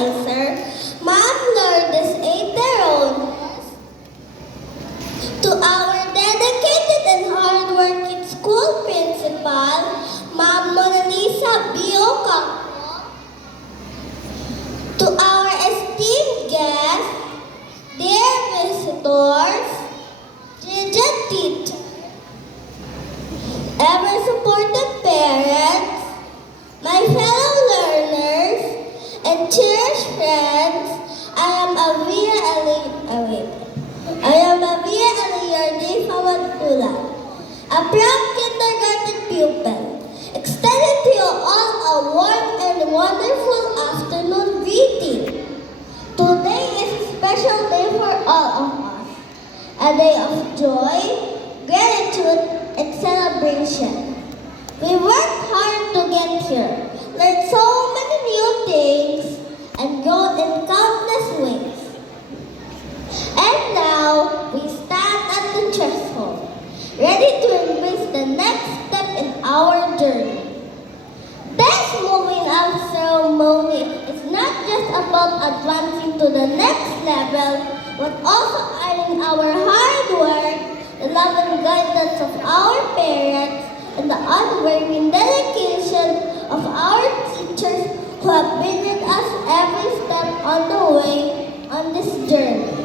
supervisor, Ma'am Lourdes A. Terones, to our dedicated and hardworking school principal, Ma'am Mona Lisa B. Ocampo, to our esteemed guests, dear visitors, diligent teachers, ever-supportive parents, my fellow learners, and cherished friends, I am Avia Aliardi Famadula, a proud kindergarten pupil, extending to you all a warm and wonderful afternoon greeting. Today is a special day for all of us, a day of joy, gratitude, and celebration. We worked hard to get here, learned so many new things, and grown in countless ways. And now, we stand at the threshold, ready to embrace the next step in our journey. This moving out ceremony is not just about advancing to the next level, but also honoring our hard work, the love and guidance of our parents, and the unwavering dedication of our teachers who have been with us every step on the way on this journey.